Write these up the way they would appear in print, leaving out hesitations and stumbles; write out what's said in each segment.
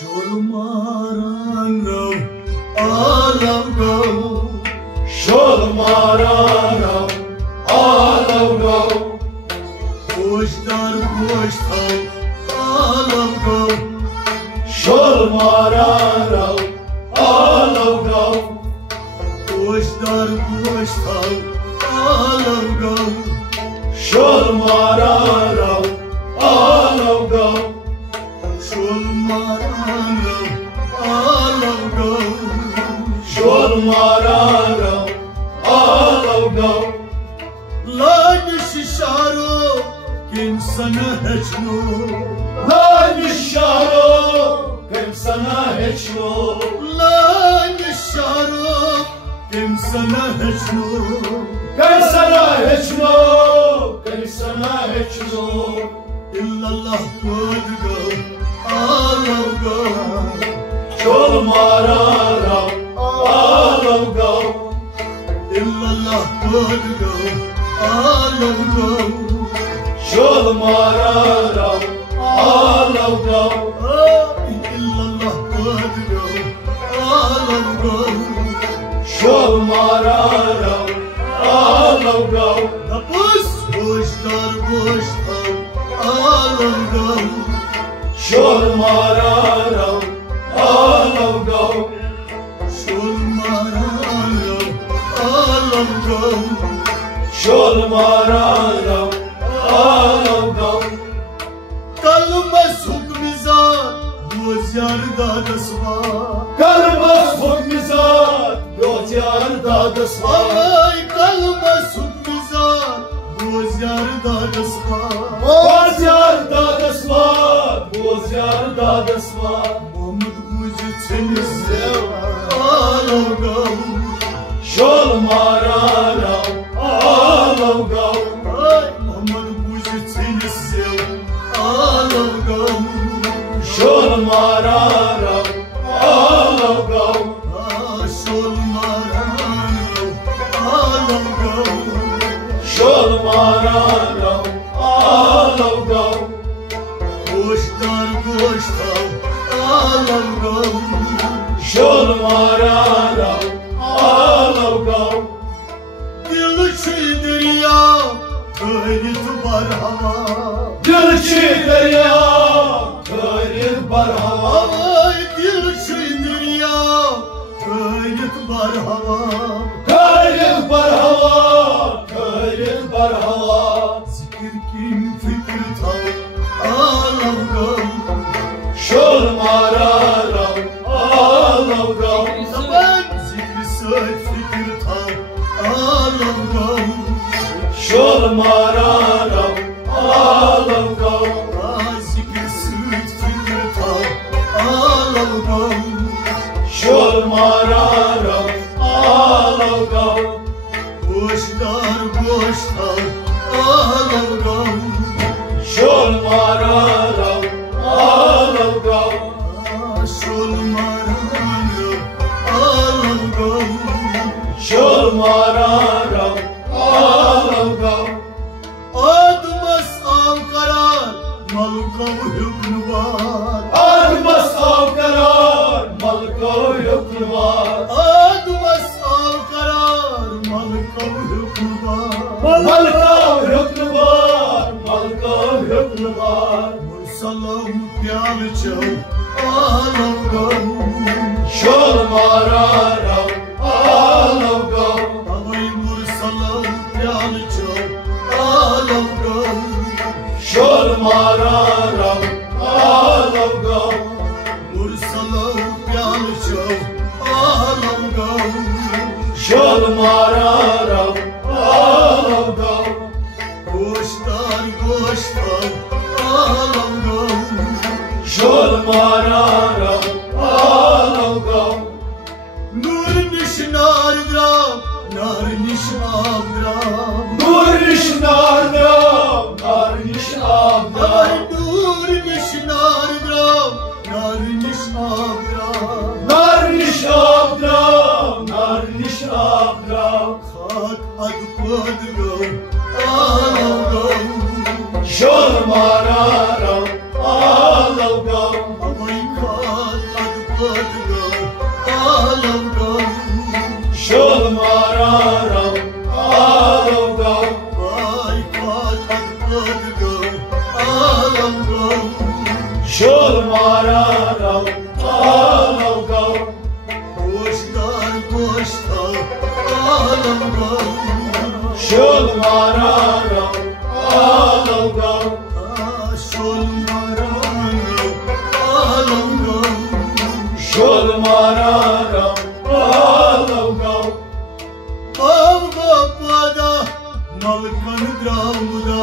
Şolmaranam alavgam, şolmaranam alavgam, koştar koştar alavgam, şolmaranam alavgam, koştar koştar alavgam, şolmaranam alavgam, şolmaranam alavgam, şolmaranam alavgam, lan şişaro kim sana heçno, lan şişaro kim sana heçno, lan şişaro kim sana heçno, kim sana heçno, kim sana heçno, illallah kodgam alavgam, şolmaranam alavgam, illallah kodgam alavgam, şolmaranam alavgam, illallah kodgam alavgam, şolmaranam alavgam, tapus boştar boştar alavgam, şolmaranam alavgam, şolmaranam alavgam, şolmaranam alavgam, kalmaz hukmizat rozyarda dasva, kalmaz hukmizat rozyarda dasva, ay kalmaz hukmizat rozyarda dasva, rozyarda dasva, rozyarda dasva, Muhammed buzi seni sev alavgam, şolmaranam alavgam, ay Muhammed buzi seni sev alavgam, şolmaranam alavgam, şolmaranam alavgam, şolmaranam alavgam, koştar koştar alavgam, şolmaranam alavgam, dil çi derya kayıt bar hava, dil çi derya kayıt bar hava, dil çi derya kayıt bar hava, kayıt bar hava, kayıt bar hava, zikir kim fikir tav alavgam, şolmaranam alavgam, zaman zikri söz fikir tav alavgam, şolmaranam alavgam, zikri söz fikir tav alavgam, şolmaranam alavgam, koştar koştar alavgam, şolmaranam alavgam, şolmaranam alavgam, şolmaranam alavgam, admas Ankara malkav hükmü var, admas Ankara malkav hükmü var, admas Ankara malkav hükmü var, malkav hükmü var, malkav hükmü var, mursalam pyal çav alavgam, şolmaranam alavgam, avay mursalam pyal çav alavgam, şolmaranam alavgam, mursalam pyal çav alavgam, şolmaranam alavgam, koştar koştar alavgam, şolmaranam alavgam, nur nişnardram, nar nişnardram, nur nişnardram, nar nişnardram, nur nişnardram, nar nişnardram, nar nişnardram, nar nişnardram, khak ad kodgam alavgam, şolmaranam alavgam, avay mararau, alau gau. Goștar, goștar, alau gau. Șol mararau, alau gau. Șol mararau, alau gau. Șol mararau, alau gau. Avga pada, malkan dramuda.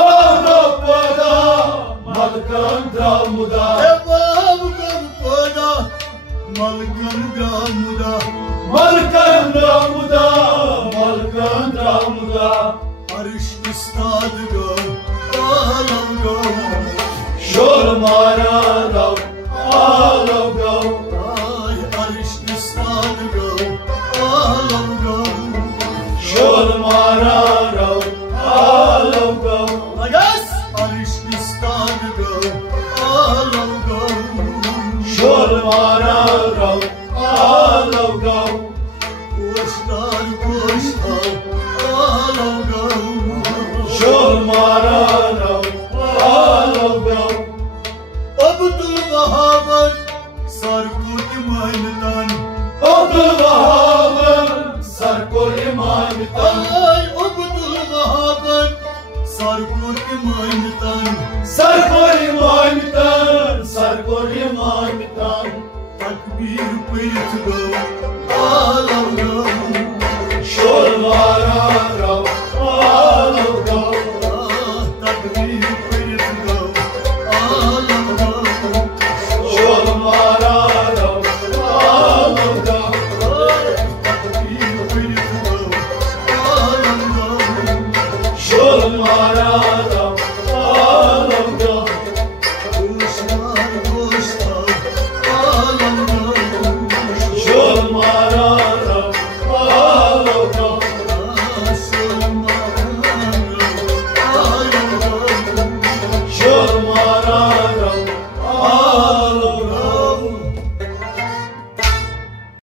Avga pada, malkan dramuda. Avga pada, malkan dramuda. Malkan dramuda, malkan dramuda. Arş istad gau, alau gau. Şol mararau, alau gau. Ay arş istad gau, alau gau. Şol mararau, alau gau. Agas arş istad gau, alau gau. Şol mararau, alau gau. Goştar, goştar, alau gau. Şol mararau, alau gau. Abdul Vahab'ın sarkut imandan. Abdul Vahab'ın sarkut imandan. Ay Abdul Vahab'ın sarkut imandan. Sarkut imandan, sarkut imandan. Takbir peyt gau, alau gau. Şol mararau, alau gau. Takbir peyt gau, alau gau. Şol mararau, alau gau. Takbir peyt gau, alau gau. Şol mararau.